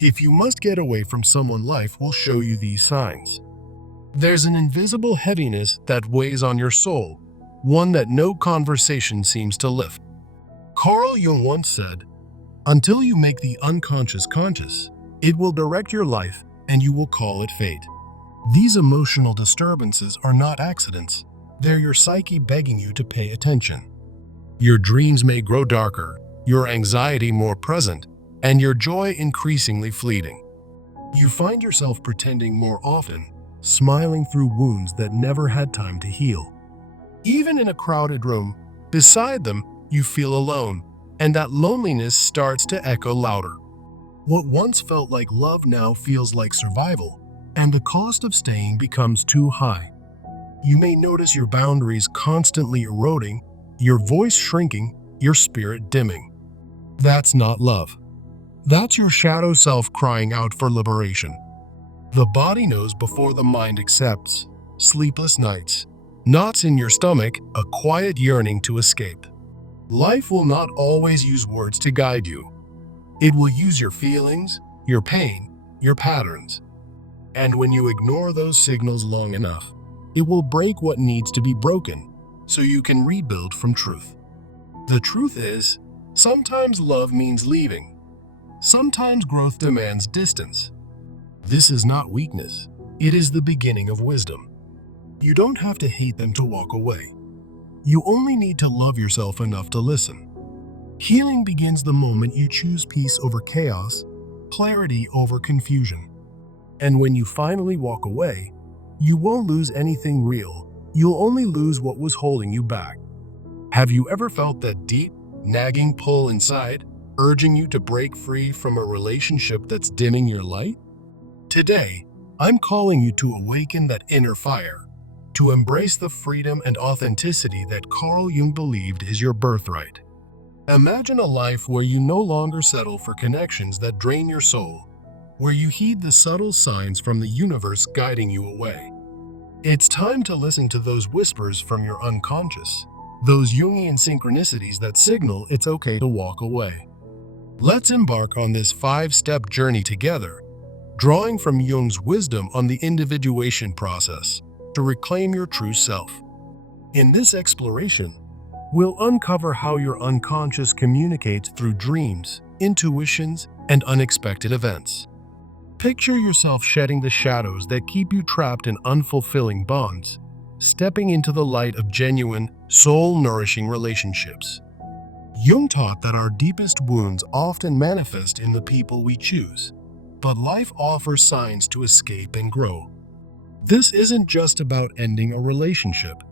If you must get away from someone, life will show you these signs. There's an invisible heaviness that weighs on your soul, one that no conversation seems to lift. Carl Jung once said, "Until you make the unconscious conscious, it will direct your life and you will call it fate." These emotional disturbances are not accidents. They're your psyche begging you to pay attention. Your dreams may grow darker, your anxiety more present, and your joy increasingly fleeting. You find yourself pretending more often, smiling through wounds that never had time to heal. Even in a crowded room, beside them, you feel alone, and that loneliness starts to echo louder. What once felt like love now feels like survival, and the cost of staying becomes too high. You may notice your boundaries constantly eroding, your voice shrinking, your spirit dimming. That's not love. That's your shadow self crying out for liberation. The body knows before the mind accepts. Sleepless nights, knots in your stomach, a quiet yearning to escape. Life will not always use words to guide you. It will use your feelings, your pain, your patterns. And when you ignore those signals long enough, it will break what needs to be broken so you can rebuild from truth. The truth is, sometimes love means leaving. Sometimes growth demands distance. This is not weakness. It is the beginning of wisdom. You don't have to hate them to walk away. You only need to love yourself enough to listen. Healing begins the moment you choose peace over chaos, clarity over confusion. And when you finally walk away, you won't lose anything real. You'll only lose what was holding you back. Have you ever felt that deep, nagging pull inside, urging you to break free from a relationship that's dimming your light? Today, I'm calling you to awaken that inner fire, to embrace the freedom and authenticity that Carl Jung believed is your birthright. Imagine a life where you no longer settle for connections that drain your soul, where you heed the subtle signs from the universe guiding you away. It's time to listen to those whispers from your unconscious, those Jungian synchronicities that signal it's okay to walk away. Let's embark on this 5-step journey together, drawing from Jung's wisdom on the individuation process to reclaim your true self. In this exploration, we'll uncover how your unconscious communicates through dreams, intuitions, and unexpected events. Picture yourself shedding the shadows that keep you trapped in unfulfilling bonds, stepping into the light of genuine, soul-nourishing relationships. Jung taught that our deepest wounds often manifest in the people we choose, but life offers signs to escape and grow. This isn't just about ending a relationship.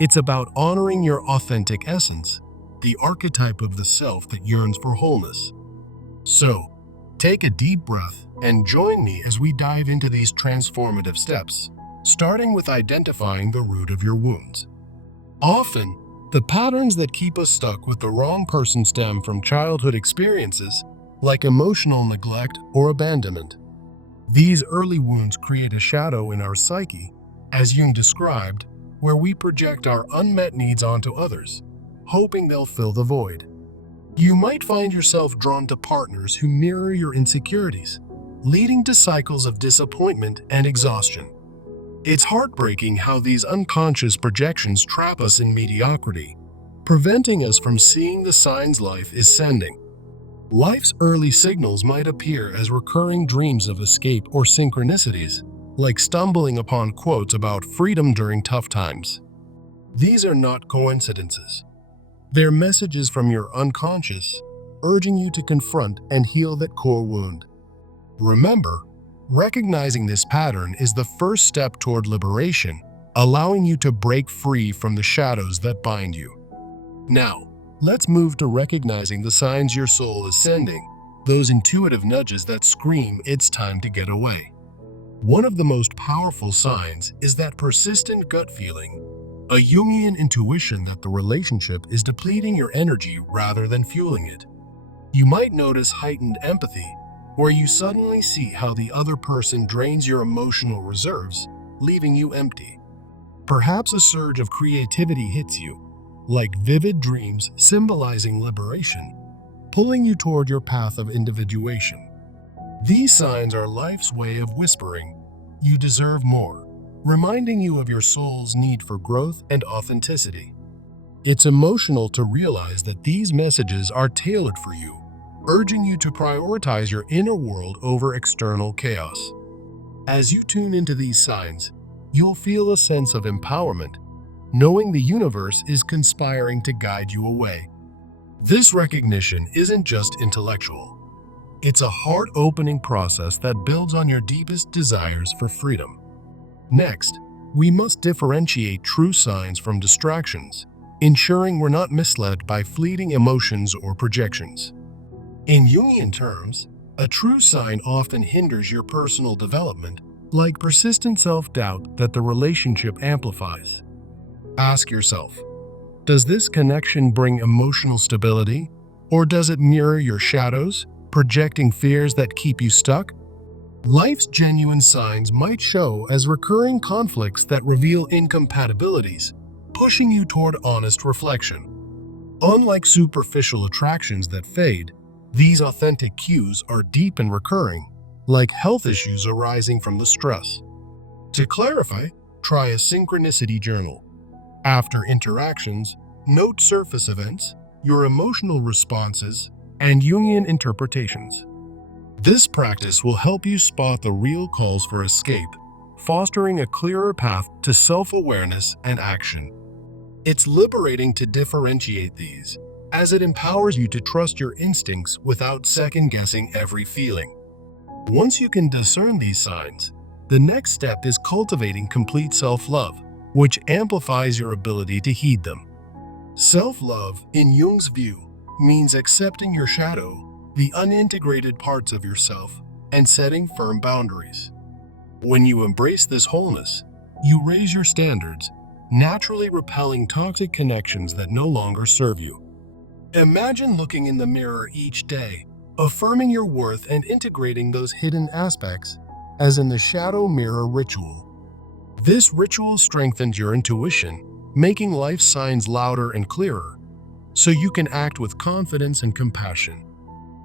It's about honoring your authentic essence, the archetype of the self that yearns for wholeness. So, take a deep breath and join me as we dive into these transformative steps, starting with identifying the root of your wounds. Often, the patterns that keep us stuck with the wrong person stem from childhood experiences like emotional neglect or abandonment. These early wounds create a shadow in our psyche, as Jung described, where we project our unmet needs onto others, hoping they'll fill the void. You might find yourself drawn to partners who mirror your insecurities, leading to cycles of disappointment and exhaustion. It's heartbreaking how these unconscious projections trap us in mediocrity, preventing us from seeing the signs life is sending. Life's early signals might appear as recurring dreams of escape or synchronicities, like stumbling upon quotes about freedom during tough times. These are not coincidences. They're messages from your unconscious, urging you to confront and heal that core wound. Remember, recognizing this pattern is the first step toward liberation, allowing you to break free from the shadows that bind you. Now, let's move to recognizing the signs your soul is sending, those intuitive nudges that scream it's time to get away. One of the most powerful signs is that persistent gut feeling, a Jungian intuition that the relationship is depleting your energy rather than fueling it. You might notice heightened empathy, where you suddenly see how the other person drains your emotional reserves, leaving you empty. Perhaps a surge of creativity hits you, like vivid dreams symbolizing liberation, pulling you toward your path of individuation. These signs are life's way of whispering, "You deserve more," reminding you of your soul's need for growth and authenticity. It's emotional to realize that these messages are tailored for you, urging you to prioritize your inner world over external chaos. As you tune into these signs, you'll feel a sense of empowerment, knowing the universe is conspiring to guide you away. This recognition isn't just intellectual. It's a heart-opening process that builds on your deepest desires for freedom. Next, we must differentiate true signs from distractions, ensuring we're not misled by fleeting emotions or projections. In Jungian terms, a true sign often hinders your personal development, like persistent self-doubt that the relationship amplifies. Ask yourself, does this connection bring emotional stability, or does it mirror your shadows, projecting fears that keep you stuck? Life's genuine signs might show as recurring conflicts that reveal incompatibilities, pushing you toward honest reflection. Unlike superficial attractions that fade, these authentic cues are deep and recurring, like health issues arising from the stress. To clarify, try a synchronicity journal. After interactions, note surface events, your emotional responses, and Jungian interpretations. This practice will help you spot the real calls for escape, fostering a clearer path to self-awareness and action. It's liberating to differentiate these, as it empowers you to trust your instincts without second-guessing every feeling. Once you can discern these signs, the next step is cultivating complete self-love, which amplifies your ability to heed them. Self-love, in Jung's view, means accepting your shadow, the unintegrated parts of yourself, and setting firm boundaries. When you embrace this wholeness, you raise your standards, naturally repelling toxic connections that no longer serve you. Imagine looking in the mirror each day, affirming your worth and integrating those hidden aspects, as in the shadow mirror ritual. This ritual strengthens your intuition, making life signs louder and clearer, so you can act with confidence and compassion.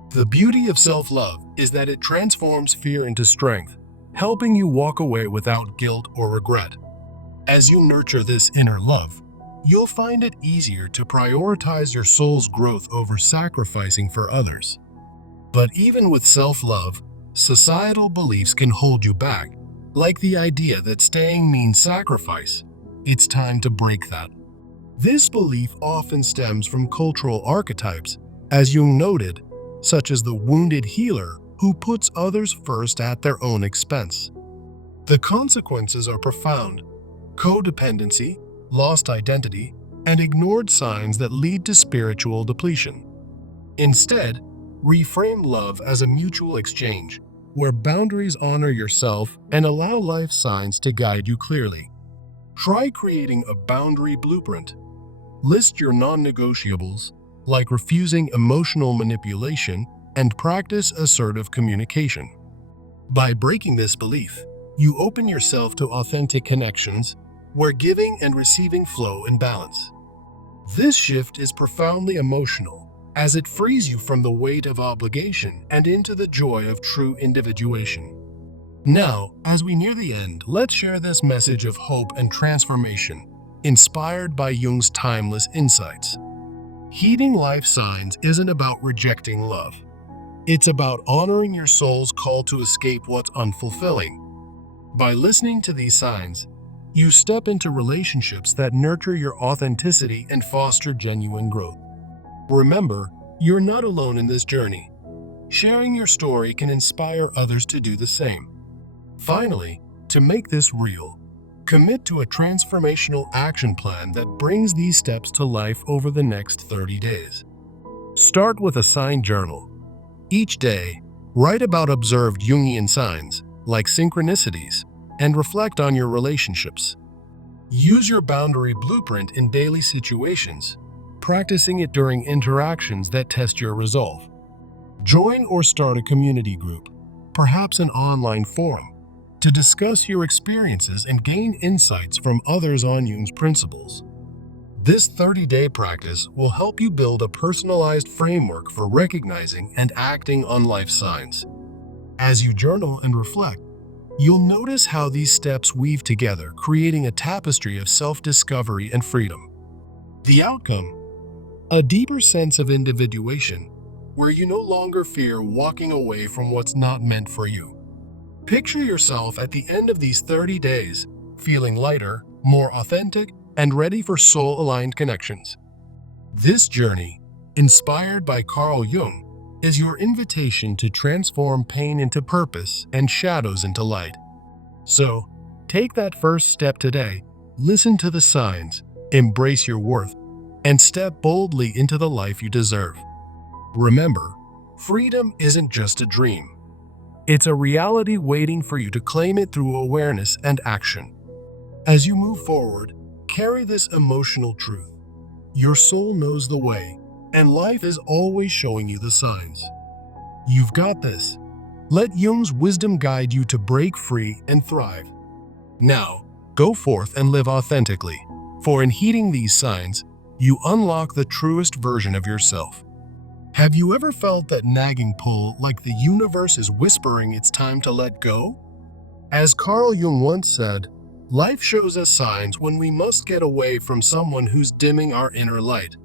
The beauty of self-love is that it transforms fear into strength, helping you walk away without guilt or regret. As you nurture this inner love, you'll find it easier to prioritize your soul's growth over sacrificing for others. But even with self-love, societal beliefs can hold you back, like the idea that staying means sacrifice. It's time to break that. This belief often stems from cultural archetypes, as Jung noted, such as the wounded healer who puts others first at their own expense. The consequences are profound: codependency, lost identity, and ignored signs that lead to spiritual depletion. Instead, reframe love as a mutual exchange, where boundaries honor yourself and allow life signs to guide you clearly. Try creating a boundary blueprint. List your non-negotiables, like refusing emotional manipulation, and practice assertive communication. By breaking this belief, you open yourself to authentic connections, where giving and receiving flow in balance. This shift is profoundly emotional, as it frees you from the weight of obligation and into the joy of true individuation. Now, as we near the end, let's share this message of hope and transformation, inspired by Jung's timeless insights. Heeding life signs isn't about rejecting love. It's about honoring your soul's call to escape what's unfulfilling. By listening to these signs, you step into relationships that nurture your authenticity and foster genuine growth. Remember, you're not alone in this journey. Sharing your story can inspire others to do the same. Finally, to make this real, commit to a transformational action plan that brings these steps to life over the next 30 days. Start with a sign journal. Each day, write about observed Jungian signs, like synchronicities, and reflect on your relationships. Use your boundary blueprint in daily situations, practicing it during interactions that test your resolve. Join or start a community group, perhaps an online forum, to discuss your experiences and gain insights from others on Jung's principles. This 30-day practice will help you build a personalized framework for recognizing and acting on life signs. As you journal and reflect, you'll notice how these steps weave together, creating a tapestry of self-discovery and freedom. The outcome: a deeper sense of individuation, where you no longer fear walking away from what's not meant for you. Picture yourself at the end of these 30 days, feeling lighter, more authentic, and ready for soul-aligned connections. This journey, inspired by Carl Jung, is your invitation to transform pain into purpose and shadows into light. So, take that first step today, listen to the signs, embrace your worth, and step boldly into the life you deserve. Remember, freedom isn't just a dream. It's a reality waiting for you to claim it through awareness and action. As you move forward, carry this emotional truth. Your soul knows the way, and life is always showing you the signs. You've got this. Let Jung's wisdom guide you to break free and thrive. Now, go forth and live authentically, for in heeding these signs, you unlock the truest version of yourself. Have you ever felt that nagging pull, like the universe is whispering it's time to let go? As Carl Jung once said, life shows us signs when we must get away from someone who's dimming our inner light.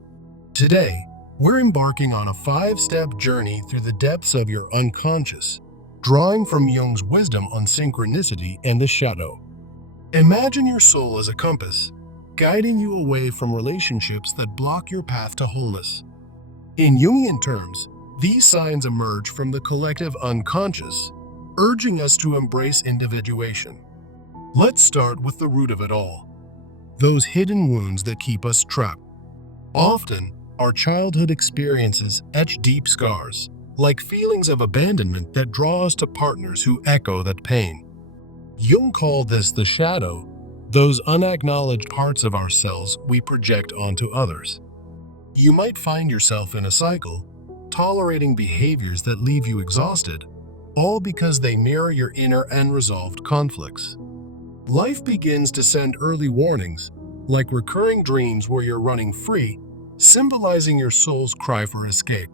Today, we're embarking on a 5-step journey through the depths of your unconscious, drawing from Jung's wisdom on synchronicity and the shadow. Imagine your soul as a compass, guiding you away from relationships that block your path to wholeness. In Jungian terms, these signs emerge from the collective unconscious, urging us to embrace individuation. Let's start with the root of it all: those hidden wounds that keep us trapped. Often, our childhood experiences etch deep scars, like feelings of abandonment that draw us to partners who echo that pain. Jung called this the shadow, those unacknowledged parts of ourselves we project onto others. You might find yourself in a cycle, tolerating behaviors that leave you exhausted, all because they mirror your inner unresolved conflicts. Life begins to send early warnings, like recurring dreams where you're running free, symbolizing your soul's cry for escape.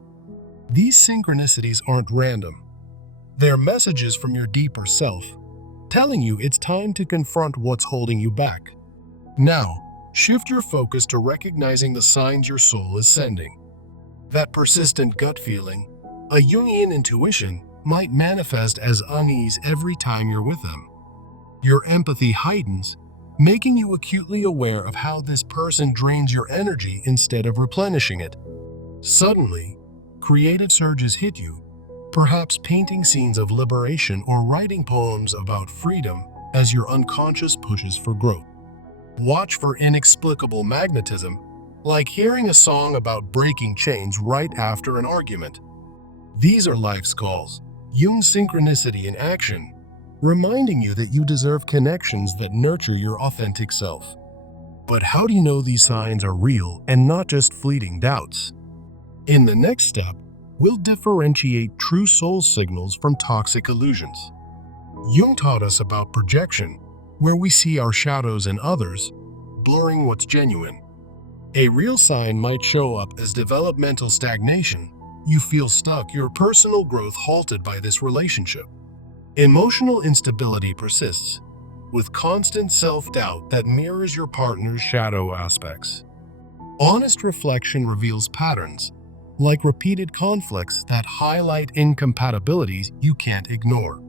These synchronicities aren't random. They're messages from your deeper self, telling you it's time to confront what's holding you back. Now, shift your focus to recognizing the signs your soul is sending. That persistent gut feeling, a Jungian intuition, might manifest as unease every time you're with them. Your empathy heightens, making you acutely aware of how this person drains your energy instead of replenishing it. Suddenly, creative surges hit you, perhaps painting scenes of liberation or writing poems about freedom as your unconscious pushes for growth. Watch for inexplicable magnetism, like hearing a song about breaking chains right after an argument. These are life's calls, Jung's synchronicity in action, reminding you that you deserve connections that nurture your authentic self. But how do you know these signs are real and not just fleeting doubts? In the next step, we'll differentiate true soul signals from toxic illusions. Jung taught us about projection, where we see our shadows in others, blurring what's genuine. A real sign might show up as developmental stagnation. You feel stuck, your personal growth halted by this relationship. Emotional instability persists, with constant self-doubt that mirrors your partner's shadow aspects. Honest reflection reveals patterns, like repeated conflicts that highlight incompatibilities you can't ignore.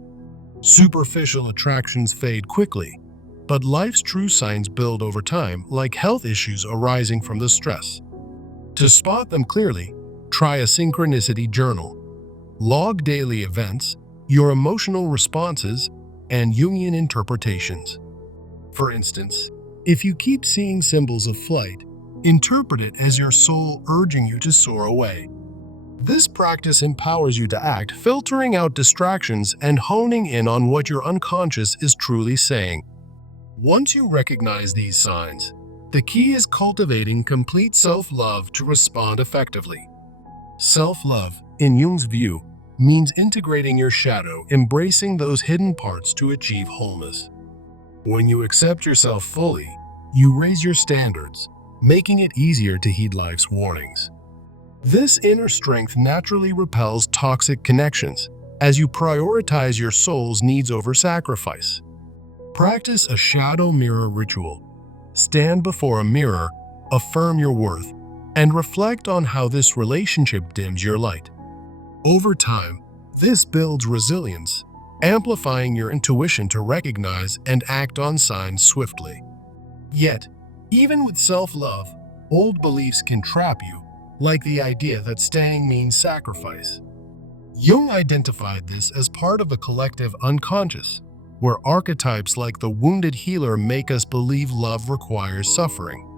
Superficial attractions fade quickly, but life's true signs build over time, like health issues arising from the stress. To spot them clearly, try a synchronicity journal. Log daily events, your emotional responses, and Jungian interpretations. For instance, if you keep seeing symbols of flight, interpret it as your soul urging you to soar away. This practice empowers you to act, filtering out distractions and honing in on what your unconscious is truly saying. Once you recognize these signs, the key is cultivating complete self-love to respond effectively. Self-love, in Jung's view, means integrating your shadow, embracing those hidden parts to achieve wholeness. When you accept yourself fully, you raise your standards, making it easier to heed life's warnings. This inner strength naturally repels toxic connections, as you prioritize your soul's needs over sacrifice. Practice a shadow mirror ritual. Stand before a mirror, affirm your worth, and reflect on how this relationship dims your light. Over time, this builds resilience, amplifying your intuition to recognize and act on signs swiftly. Yet, even with self-love, old beliefs can trap you, like the idea that staying means sacrifice. Jung identified this as part of the collective unconscious, where archetypes like the wounded healer make us believe love requires suffering.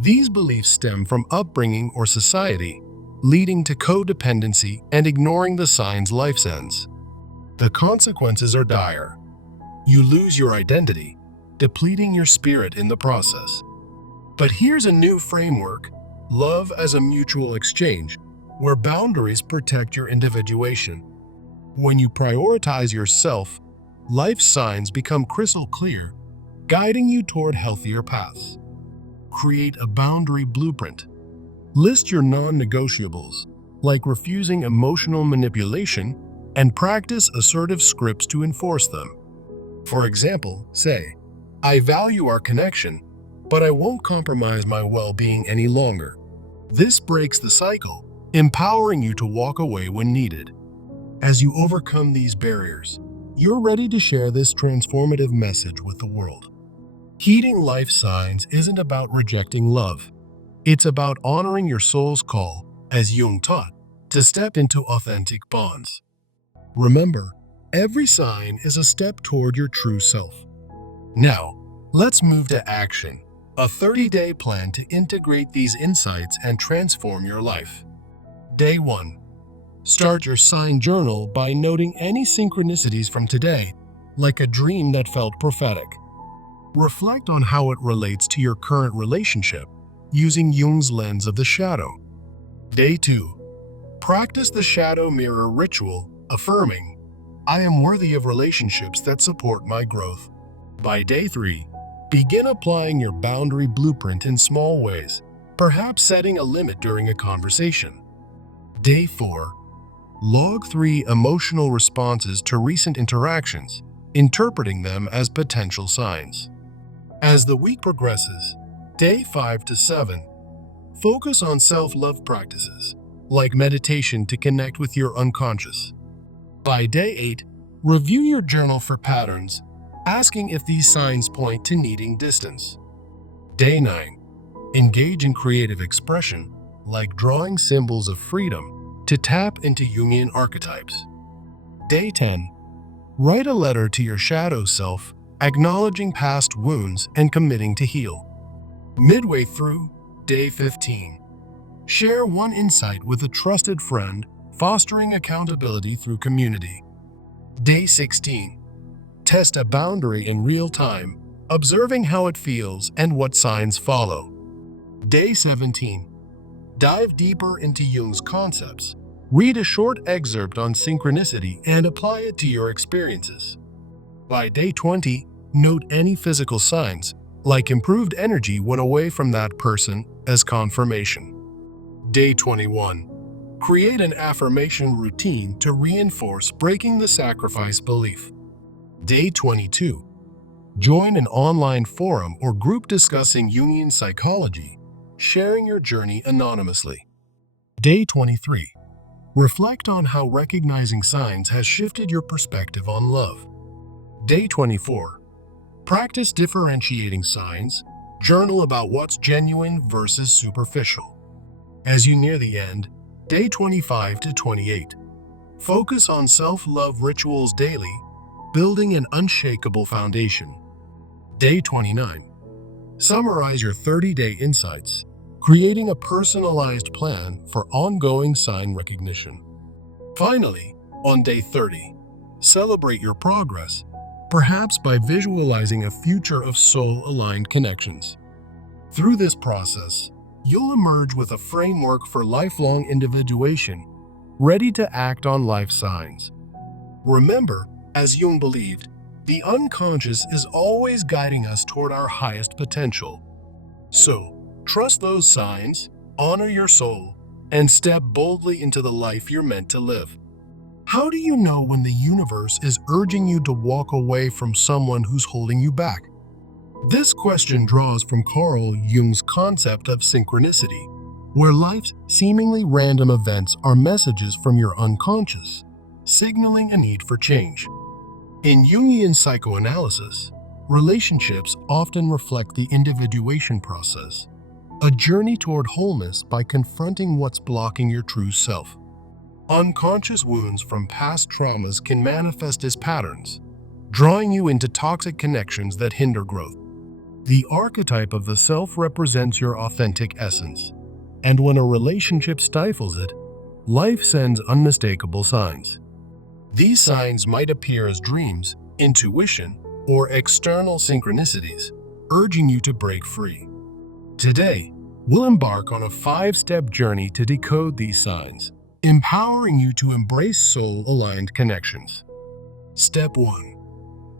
These beliefs stem from upbringing or society, leading to codependency and ignoring the signs life sends. The consequences are dire. You lose your identity, depleting your spirit in the process. But here's a new framework: love as a mutual exchange, where boundaries protect your individuation. When you prioritize yourself, life's signs become crystal clear, guiding you toward healthier paths. Create a boundary blueprint. List your non-negotiables, like refusing emotional manipulation, and practice assertive scripts to enforce them. For example, say, "I value our connection, but I won't compromise my well-being any longer." This breaks the cycle, empowering you to walk away when needed. As you overcome these barriers, you're ready to share this transformative message with the world. Heeding life signs isn't about rejecting love. It's about honoring your soul's call, as Jung taught, to step into authentic bonds. Remember, every sign is a step toward your true self. Now, let's move to action, a 30-day plan to integrate these insights and transform your life. Day 1. Start your sign journal by noting any synchronicities from today, like a dream that felt prophetic. Reflect on how it relates to your current relationship, using Jung's lens of the shadow. Day 2. Practice the shadow mirror ritual, affirming, "I am worthy of relationships that support my growth." By day 3, begin applying your boundary blueprint in small ways, perhaps setting a limit during a conversation. Day 4. Log 3 emotional responses to recent interactions, interpreting them as potential signs. As the week progresses, day 5 to 7, focus on self-love practices, like meditation to connect with your unconscious. By day 8, review your journal for patterns, asking if these signs point to needing distance. Day 9, engage in creative expression, like drawing symbols of freedom, to tap into Jungian archetypes. Day 10, write a letter to your shadow self, acknowledging past wounds and committing to heal. Midway through, day 15, share one insight with a trusted friend, fostering accountability through community. Day 16, test a boundary in real time, observing how it feels and what signs follow. Day 17, dive deeper into Jung's concepts. Read a short excerpt on synchronicity and apply it to your experiences. By day 20, note any physical signs, like improved energy when away from that person, as confirmation. Day 21, create an affirmation routine to reinforce breaking the sacrifice belief. Day 22, join an online forum or group discussing Jungian psychology, sharing your journey anonymously. Day 23, reflect on how recognizing signs has shifted your perspective on love. Day 24, practice differentiating signs, journal about what's genuine versus superficial. As you near the end, day 25 to 28, focus on self-love rituals daily, building an unshakable foundation. Day 29, summarize your 30-day insights, creating a personalized plan for ongoing sign recognition. Finally, on day 30, celebrate your progress, perhaps by visualizing a future of soul-aligned connections. Through this process, you'll emerge with a framework for lifelong individuation, ready to act on life signs. Remember, as Jung believed, the unconscious is always guiding us toward our highest potential. So, trust those signs, honor your soul, and step boldly into the life you're meant to live. How do you know when the universe is urging you to walk away from someone who's holding you back? This question draws from Carl Jung's concept of synchronicity, where life's seemingly random events are messages from your unconscious, signaling a need for change. In Jungian psychoanalysis, relationships often reflect the individuation process, a journey toward wholeness by confronting what's blocking your true self. Unconscious wounds from past traumas can manifest as patterns, drawing you into toxic connections that hinder growth. The archetype of the self represents your authentic essence, and when a relationship stifles it, life sends unmistakable signs. These signs might appear as dreams, intuition, or external synchronicities, urging you to break free. Today, we'll embark on a 5-step journey to decode these signs, empowering you to embrace soul-aligned connections. Step 1.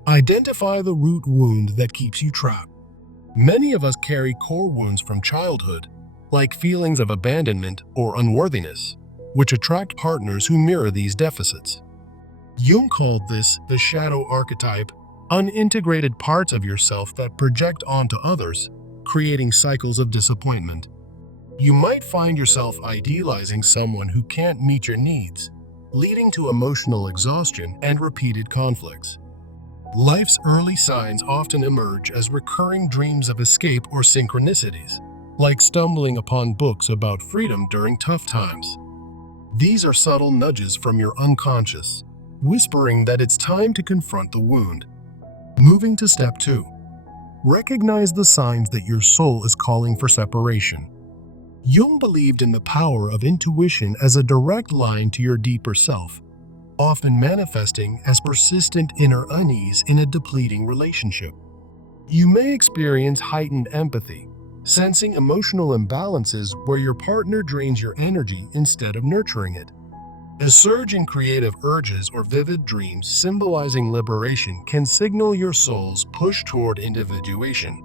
Identify the root wound that keeps you trapped. Many of us carry core wounds from childhood, like feelings of abandonment or unworthiness, which attract partners who mirror these deficits. Jung called this the shadow archetype, unintegrated parts of yourself that project onto others, creating cycles of disappointment. You might find yourself idealizing someone who can't meet your needs, leading to emotional exhaustion and repeated conflicts. Life's early signs often emerge as recurring dreams of escape or synchronicities, like stumbling upon books about freedom during tough times. These are subtle nudges from your unconscious, whispering that it's time to confront the wound. Moving to step 2. Recognize the signs that your soul is calling for separation. Jung believed in the power of intuition as a direct line to your deeper self, often manifesting as persistent inner unease in a depleting relationship. You may experience heightened empathy, sensing emotional imbalances where your partner drains your energy instead of nurturing it. A surge in creative urges or vivid dreams symbolizing liberation can signal your soul's push toward individuation.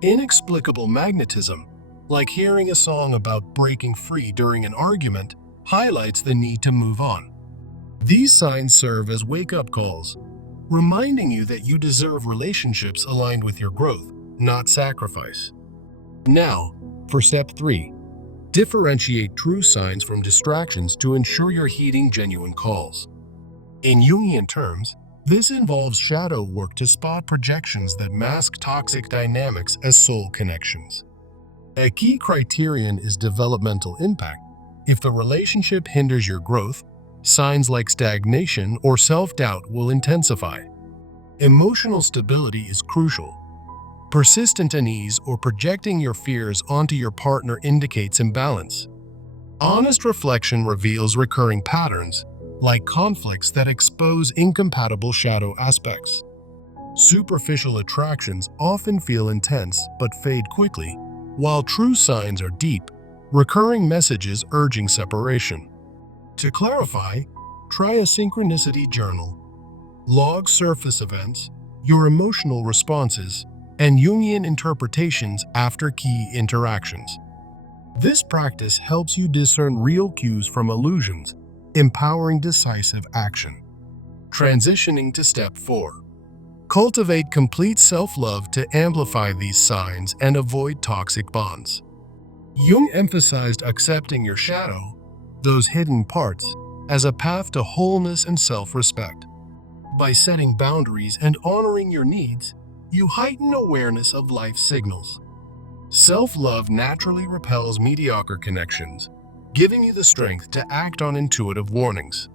Inexplicable magnetism, like hearing a song about breaking free during an argument, highlights the need to move on. These signs serve as wake-up calls, reminding you that you deserve relationships aligned with your growth, not sacrifice. Now, for step 3. Differentiate true signs from distractions to ensure you're heeding genuine calls. In Jungian terms, this involves shadow work to spot projections that mask toxic dynamics as soul connections. A key criterion is developmental impact. If the relationship hinders your growth, signs like stagnation or self-doubt will intensify. Emotional stability is crucial. Persistent unease or projecting your fears onto your partner indicates imbalance. Honest reflection reveals recurring patterns, like conflicts that expose incompatible shadow aspects. Superficial attractions often feel intense but fade quickly, while true signs are deep, recurring messages urging separation. To clarify, try a synchronicity journal. Log surface events, your emotional responses, and Jungian interpretations after key interactions. This practice helps you discern real cues from illusions, empowering decisive action. Transitioning to step 4. Cultivate complete self-love to amplify these signs and avoid toxic bonds. Jung emphasized accepting your shadow, those hidden parts, as a path to wholeness and self-respect. By setting boundaries and honoring your needs, you heighten awareness of life's signals. Self-love naturally repels mediocre connections, giving you the strength to act on intuitive warnings.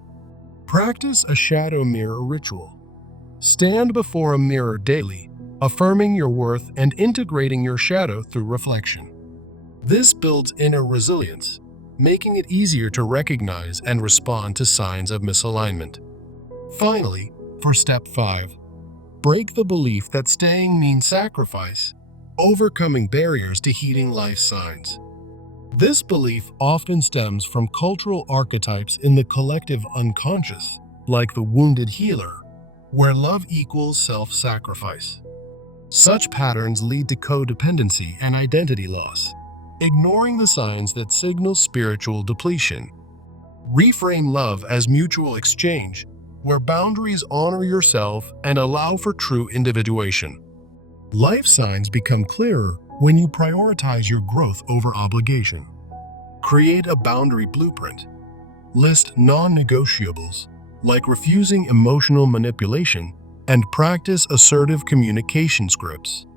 Practice a shadow mirror ritual. Stand before a mirror daily, affirming your worth and integrating your shadow through reflection. This builds inner resilience, making it easier to recognize and respond to signs of misalignment. Finally, for step 5, break the belief that staying means sacrifice, overcoming barriers to heeding life's signs. This belief often stems from cultural archetypes in the collective unconscious, like the wounded healer, where love equals self-sacrifice. Such patterns lead to codependency and identity loss, ignoring the signs that signal spiritual depletion. Reframe love as mutual exchange, where boundaries honor yourself and allow for true individuation. Life signs become clearer when you prioritize your growth over obligation. Create a boundary blueprint. List non-negotiables, like refusing emotional manipulation, and practice assertive communication scripts.